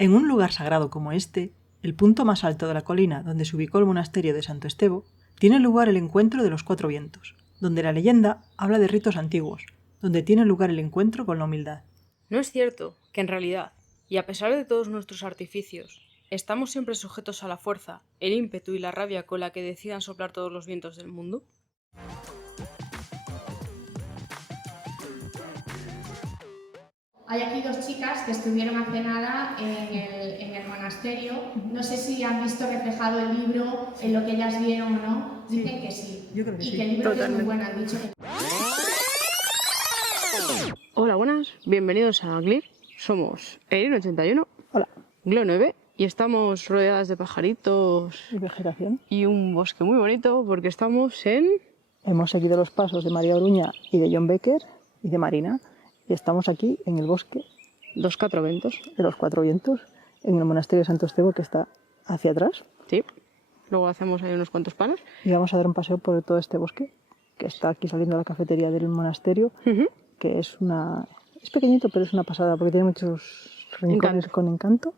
En un lugar sagrado como este, el punto más alto de la colina donde se ubicó el monasterio de Santo Estevo, tiene lugar el encuentro de los cuatro vientos, donde la leyenda habla de ritos antiguos, donde tiene lugar el encuentro con la humildad. ¿No es cierto que en realidad, y a pesar de todos nuestros artificios, estamos siempre sujetos a la fuerza, el ímpetu y la rabia con la que decidan soplar todos los vientos del mundo? Hay aquí dos chicas que estuvieron hace nada en el monasterio. No sé si han visto reflejado el libro en lo que ellas vieron o no. Dicen que sí. Yo creo que y sí. que el libro que es muy bueno. Han dicho que... Hola, buenas, bienvenidos a Glir. Somos Erin81, Hola. Glo9 y estamos rodeadas de pajaritos ¿Y vegetación? y un bosque muy bonito porque estamos en... Hemos seguido los pasos de María Oruña y de John Becker y de Marina, y estamos aquí en el bosque Dos Cuatro Ventos. de los Cuatro Vientos, en el monasterio de Santo Estevo, que está hacia atrás. Sí, luego hacemos ahí unos cuantos panos. Y vamos a dar un paseo por todo este bosque, que está aquí saliendo de la cafetería del monasterio, que es pequeñito, pero es una pasada, porque tiene muchos rincones con encanto.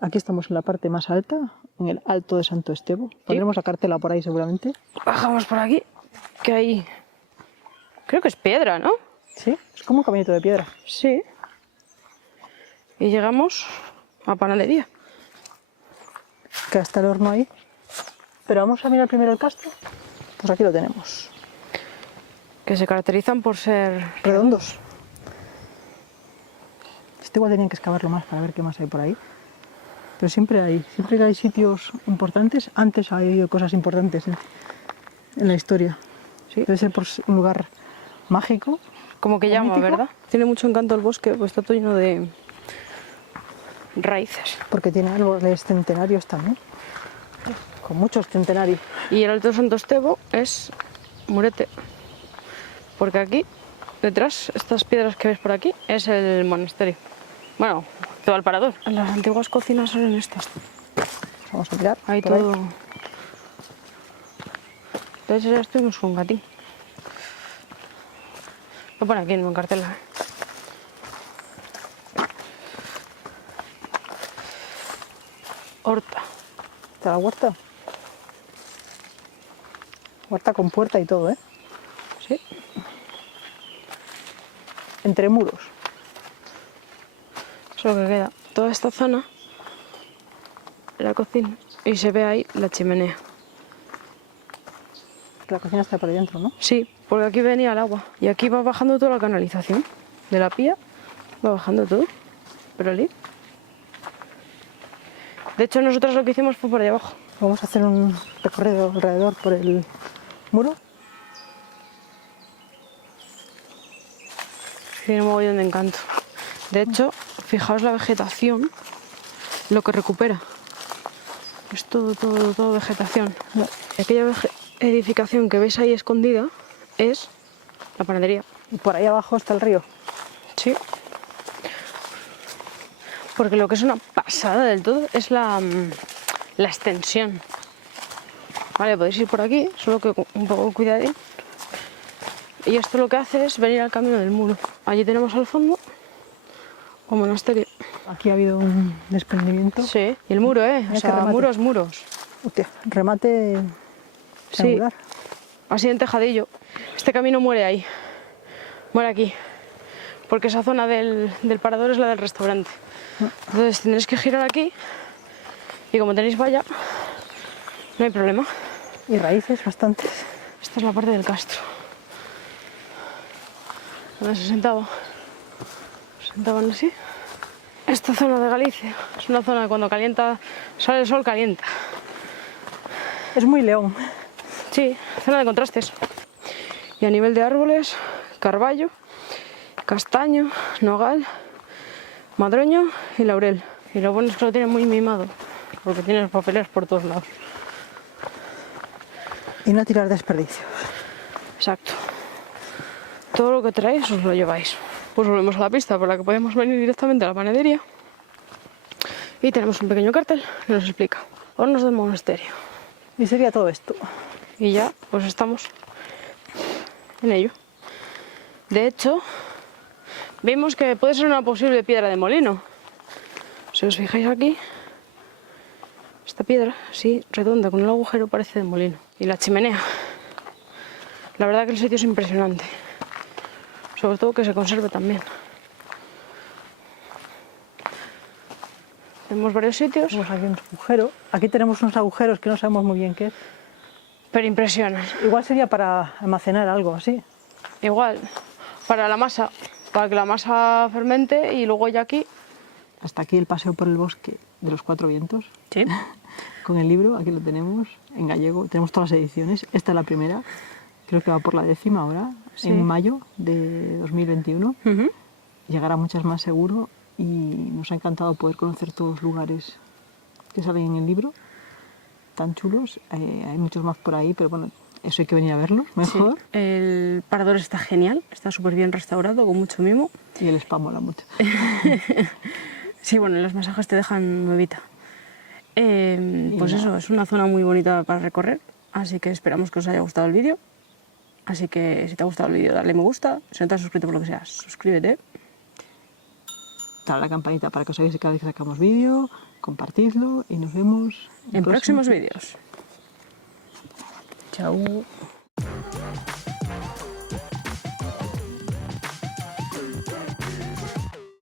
Aquí estamos en la parte más alta, en el Alto de Santo Estevo. Pondremos la cartela por ahí seguramente. Bajamos por aquí, que hay... Creo que es piedra, ¿no? Sí, es como un caminito de piedra. Sí. Y llegamos a panadería. Que está el horno ahí. Pero vamos a mirar primero el castro. Pues aquí lo tenemos. Que se caracterizan por ser... Redondos. Este igual tenían que excavarlo más para ver qué más hay por ahí. Pero siempre que hay sitios importantes, antes ha habido cosas importantes en la historia. Sí. Debe ser por un lugar mágico. Como que llama, mítico. ¿verdad? Tiene mucho encanto el bosque, pues está todo lleno de raíces. Porque tiene árboles centenarios también. Con muchos centenarios. Y el Alto Santo Estevo es murete. Porque aquí, detrás, estas piedras que ves por aquí, es el monasterio. Bueno, todo el parador. Las antiguas cocinas son en estas. Vamos a mirar. Ahí por todo. Entonces ya estuvimos con Gatín. Lo pone aquí en un cartel. Horta. Está la huerta. Huerta con puerta y todo, ¿eh? Sí. Entre muros. Eso es lo que queda. Toda esta zona, la cocina, y se ve ahí la chimenea. La cocina está por ahí dentro, ¿no? Sí, porque aquí venía el agua. Y aquí va bajando toda la canalización. De la pía va bajando todo. Pero allí. De hecho, nosotros lo que hicimos fue por ahí abajo. Vamos a hacer un recorrido alrededor por el muro. Tiene un mogollón de encanto. De hecho, fijaos la vegetación, lo que recupera. Es todo vegetación. Y aquella edificación que veis ahí escondida es la panadería. Y por ahí abajo está el río. Sí. Porque lo que es una pasada del todo es la extensión. Vale, podéis ir por aquí, solo que con un poco de cuidadín. Y esto lo que hace es venir al camino del muro. Allí tenemos al fondo un monasterio. Aquí ha habido un desprendimiento. Sí, y el muro, O Mira sea, qué remate. muros. Hostia, remate Sí, triangular. así en tejadillo. Este camino muere ahí. Muere aquí. Porque esa zona del parador es la del restaurante. Entonces tendréis que girar aquí. Y como tenéis valla, no hay problema. Y raíces bastantes. Esta es la parte del castro. Donde se sentaban así. Esta zona de Galicia es una zona que cuando calienta, sale el sol, calienta. Es muy León. Sí, zona de contrastes. Y a nivel de árboles, carballo, castaño, nogal, madroño y laurel. Y lo bueno es que lo tiene muy mimado, porque tiene los papeles por todos lados. Y no tirar desperdicios. Exacto. Todo lo que traéis os lo lleváis. Pues volvemos a la pista por la que podemos venir directamente a la panadería. Y tenemos un pequeño cartel que nos explica. Hornos del monasterio. Y sería todo esto. Y ya, pues estamos en ello. De hecho, vimos que puede ser una posible piedra de molino. Si os fijáis aquí, esta piedra, así, redonda, con el agujero, parece de molino. Y la chimenea. La verdad que el sitio es impresionante. Sobre todo que se conserve también. Tenemos varios sitios, Tenemos aquí un agujero. Aquí tenemos unos agujeros que no sabemos muy bien qué es. pero impresionan. Igual sería para almacenar algo así. Igual, para la masa, para que la masa fermente y luego ya aquí. Hasta aquí el paseo por el bosque de los 4 vientos. Sí. Con el libro, aquí lo tenemos, en gallego. Tenemos todas las ediciones. Esta es la primera. Creo que va por la 10ª ahora, Sí. en mayo de 2021. Llegará muchas más seguro y nos ha encantado poder conocer todos los lugares que salen en el libro, tan chulos. Hay muchos más por ahí, pero bueno, eso hay que venir a verlos mejor. Sí. El parador está genial, está súper bien restaurado, con mucho mimo. Y el spa mola mucho. Sí, bueno, los masajes te dejan nuevita. Pues eso, es una zona muy bonita para recorrer, así que esperamos que os haya gustado el vídeo. Así que si te ha gustado el vídeo, dale me gusta. Si no te has suscrito por lo que sea, suscríbete. Dale a la campanita para que os aviséis cada vez que sacamos vídeo, compartidlo y nos vemos En próximos vídeos. Chao.